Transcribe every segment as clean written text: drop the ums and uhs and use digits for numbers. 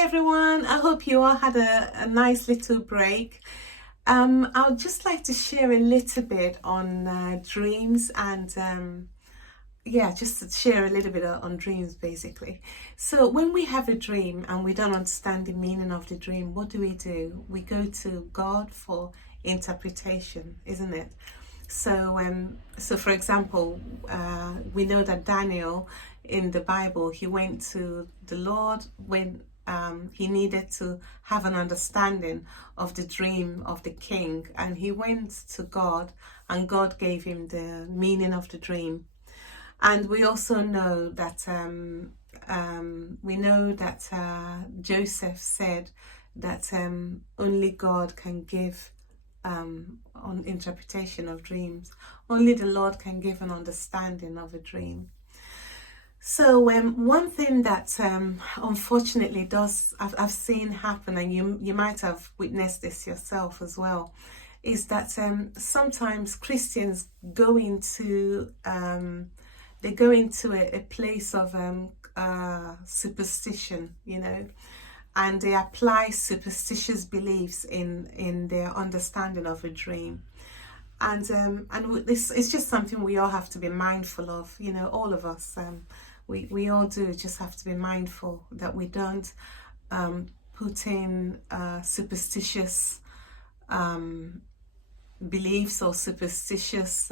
Hi everyone, I hope you all had a nice little break. I would just like to share a little bit on dreams and just to share a little bit on dreams basically. So when we have a dream and we don't understand the meaning of the dream, what do? We go to God for interpretation, isn't it? So for example, we know that Daniel in the Bible, he went to the Lord when he needed to have an understanding of the dream of the king, and he went to God, and God gave him the meaning of the dream. And we also know that Joseph said that only God can give on interpretation of dreams. Only the Lord can give an understanding of a dream. So one thing that unfortunately I've seen happen, and you might have witnessed this yourself as well, is that sometimes Christians go into a place of superstition, and they apply superstitious beliefs in their understanding of a dream. And this is just something we all have to be mindful of, all of us. We all do just have to be mindful that we don't put in superstitious beliefs or superstitious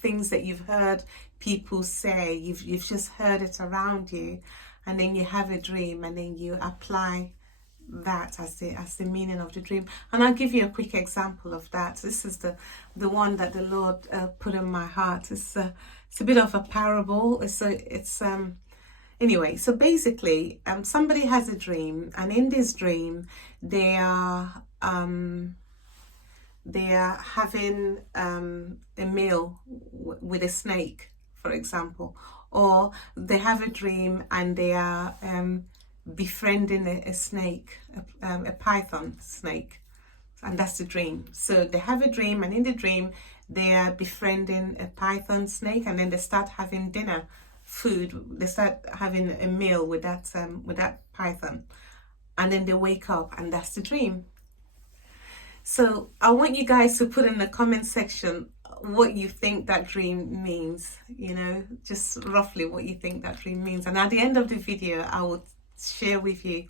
things that you've heard people say. You've just heard it around you, and then you have a dream, and then you apply that as the meaning of the dream. And I'll give you a quick example of that. This is the one that the Lord put in my heart. It's a bit of a parable. Anyway, so basically somebody has a dream, and in this dream they are having a meal with a snake, for example, or they have a dream and they are befriending a snake, a python snake, and that's the dream. So they have a dream, and in the dream they are befriending a python snake, and then they start having dinner, food. They start having a meal with that python, and then they wake up, and that's the dream. So I want you guys to put in the comment section what you think that dream means, just roughly what you think that dream means. And at the end of the video, I will share with you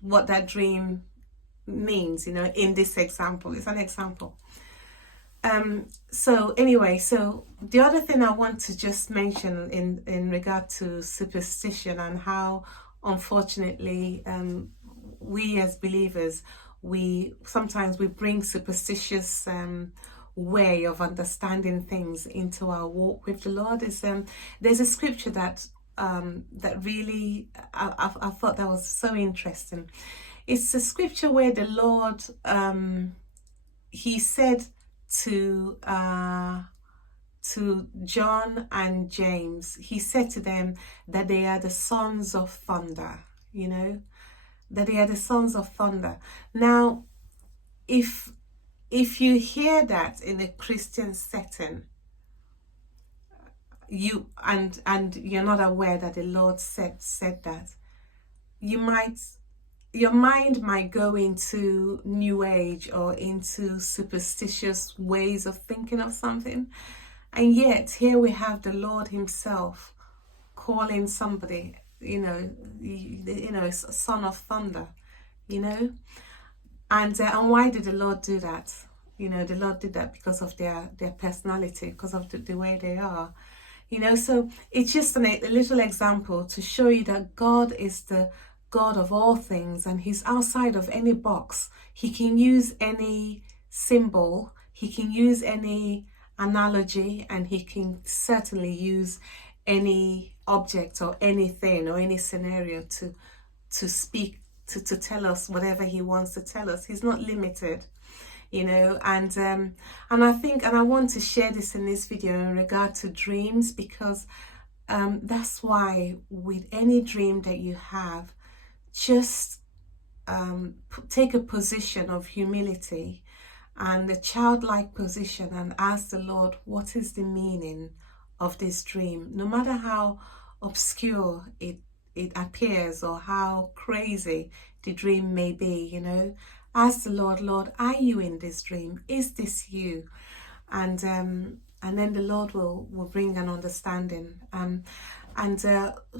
what that dream means, in this example. It's an example. So the other thing I want to just mention in regard to superstition, and how unfortunately we as believers, we sometimes bring superstitious way of understanding things into our walk with the Lord. Is there's a scripture that really I thought that was so interesting. It's a scripture where the Lord he said to John and James, he said to them that they are the sons of thunder, that they are the sons of thunder. Now, if you hear that in a Christian setting, and you're not aware that the Lord said that, your mind might go into New Age or into superstitious ways of thinking of something. And yet here we have the Lord himself calling somebody, son of thunder, and why did the Lord do that? The Lord did that because of their personality, because of the way they are, so it's just a little example to show you that God is the God of all things, and he's outside of any box. He can use any symbol, he can use any analogy, and he can certainly use any object or anything or any scenario to speak, to tell us whatever he wants to tell us. He's not limited, and I think, and I want to share this in this video in regard to dreams, because that's why with any dream that you have, just take a position of humility and a childlike position and ask the Lord, what is the meaning of this dream? No matter how obscure it it appears or how crazy the dream may be, ask the Lord, Lord, are you in this dream? Is this you? And then the Lord will bring an understanding. And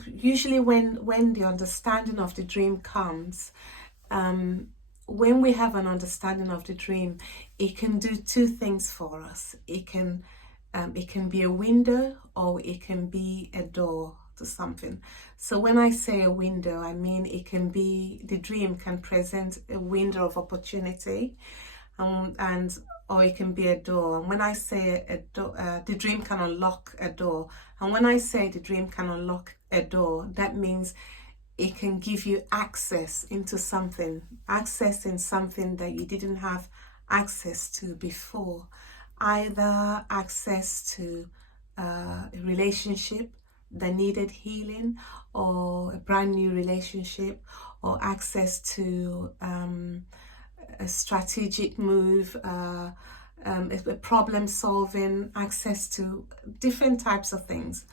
usually when the understanding of the dream comes, when we have an understanding of the dream, it can do two things for us. It can be a window, or it can be a door to something. So when I say a window, I mean the dream can present a window of opportunity, and or it can be a door. And when I say a door, the dream can unlock a door. And when I say the dream can unlock a door, that means it can give you access into something, access in something that you didn't have access to before. Either access to a relationship that needed healing, or a brand new relationship, or access to a strategic move, a problem solving, access to different types of things.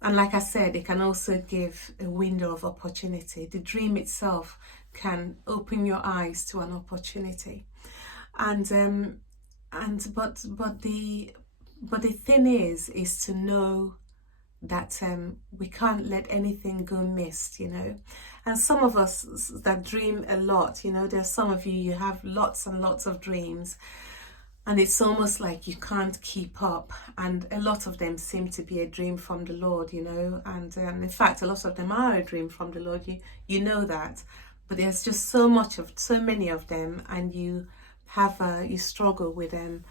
And like I said, it can also give a window of opportunity. The dream itself can open your eyes to an opportunity. But the thing is to know that we can't let anything go missed, And some of us that dream a lot, there's some of you have lots and lots of dreams, and it's almost like you can't keep up. And a lot of them seem to be a dream from the Lord, And in fact, a lot of them are a dream from the Lord. You know that. But there's just so many of them, and you struggle with them,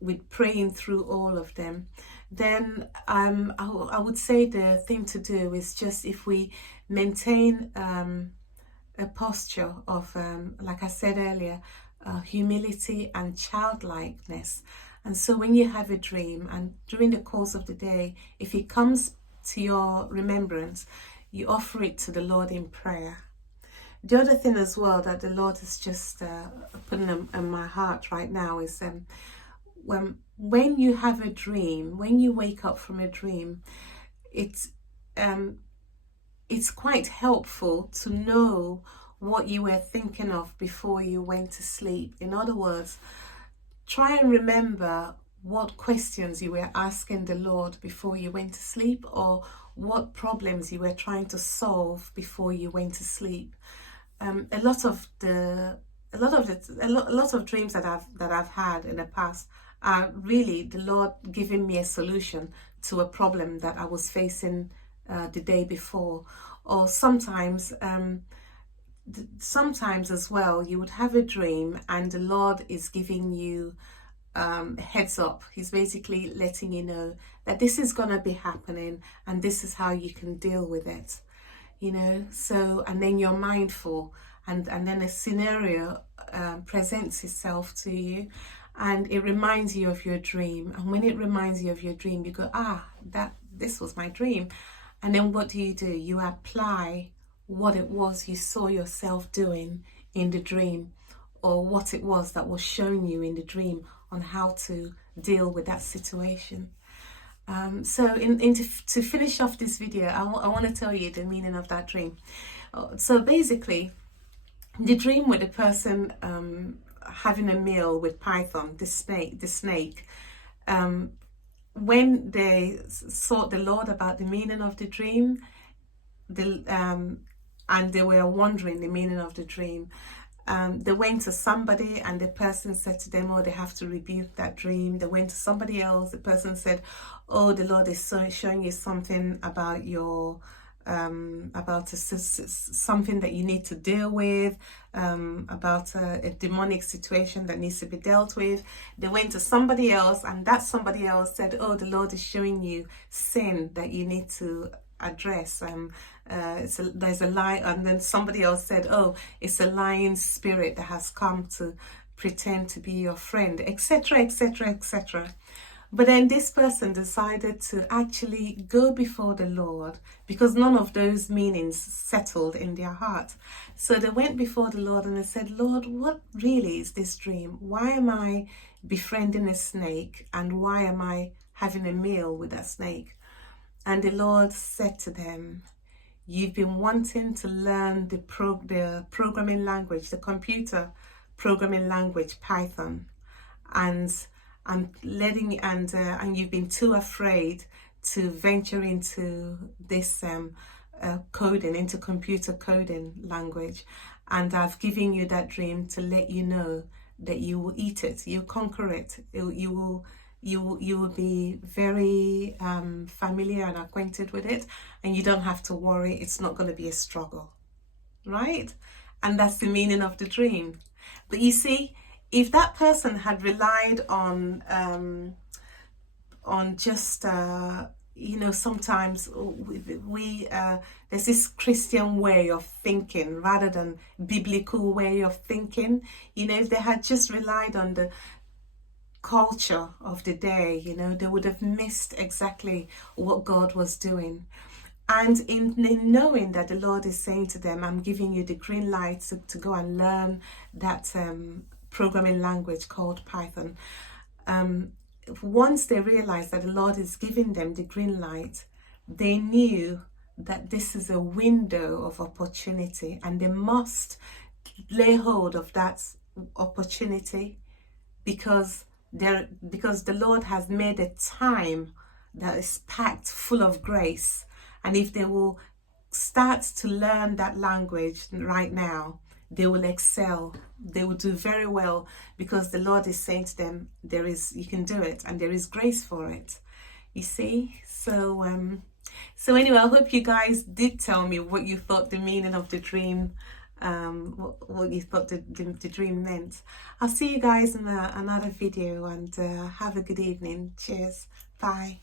with praying through all of them. Then I would say the thing to do is just, if we maintain a posture of, like I said earlier, humility and childlikeness. And so when you have a dream, and during the course of the day, if it comes to your remembrance, you offer it to the Lord in prayer. The other thing as well that the Lord is just putting in my heart right now is when you have a dream, when you wake up from a dream, it's quite helpful to know what you were thinking of before you went to sleep. In other words, try and remember what questions you were asking the Lord before you went to sleep, or what problems you were trying to solve before you went to sleep. A lot of dreams that I've had in the past are really the Lord giving me a solution to a problem that I was facing the day before. Or sometimes as well, you would have a dream and the Lord is giving you a heads up. He's basically letting you know that this is going to be happening and this is how you can deal with it, so, and then you're mindful, and then a scenario presents itself to you, and it reminds you of your dream. And when it reminds you of your dream, you go, this was my dream. And then what do? You apply what it was you saw yourself doing in the dream, or what it was that was shown you in the dream on how to deal with that situation. So to finish off this video, I want to tell you the meaning of that dream. So basically, the dream with the person having a meal with Python, the snake, when they sought the Lord about the meaning of the dream, and they were wondering the meaning of the dream, they went to somebody and the person said to them, they have to rebuke that dream. They went to somebody else. The person said, the Lord is showing you something about your about something that you need to deal with, about a demonic situation that needs to be dealt with. They went to somebody else, and that somebody else said, the Lord is showing you sin that you need to address. There's a lie, and then somebody else said, it's a lying spirit that has come to pretend to be your friend, etc., etc., etc. But then this person decided to actually go before the Lord, because none of those meanings settled in their heart. So they went before the Lord and they said, Lord, what really is this dream? Why am I befriending a snake, and why am I having a meal with that snake? And the Lord said to them, You've been wanting to learn the programming language, the computer programming language, Python, and and you've been too afraid to venture into this coding, into computer coding language. And I've given you that dream to let you know that you will eat it, you conquer it, you will be very familiar and acquainted with it, and you don't have to worry. It's not going to be a struggle, right? And that's the meaning of the dream. But you see, if that person had relied on just sometimes we there's this Christian way of thinking rather than biblical way of thinking. If they had just relied on the culture of the day, they would have missed exactly what God was doing. And in knowing that the Lord is saying to them, I'm giving you the green light to go and learn that programming language called Python. Once they realized that the Lord is giving them the green light, they knew that this is a window of opportunity, and they must lay hold of that opportunity because the Lord has made a time that is packed full of grace. And if they will start to learn that language right now, they will excel. They will do very well because the Lord is saying to them, you can do it, and there is grace for it. You see? So anyway, I hope you guys did tell me what you thought the meaning of the dream, what you thought the dream meant. I'll see you guys in another video, and have a good evening. Cheers. Bye.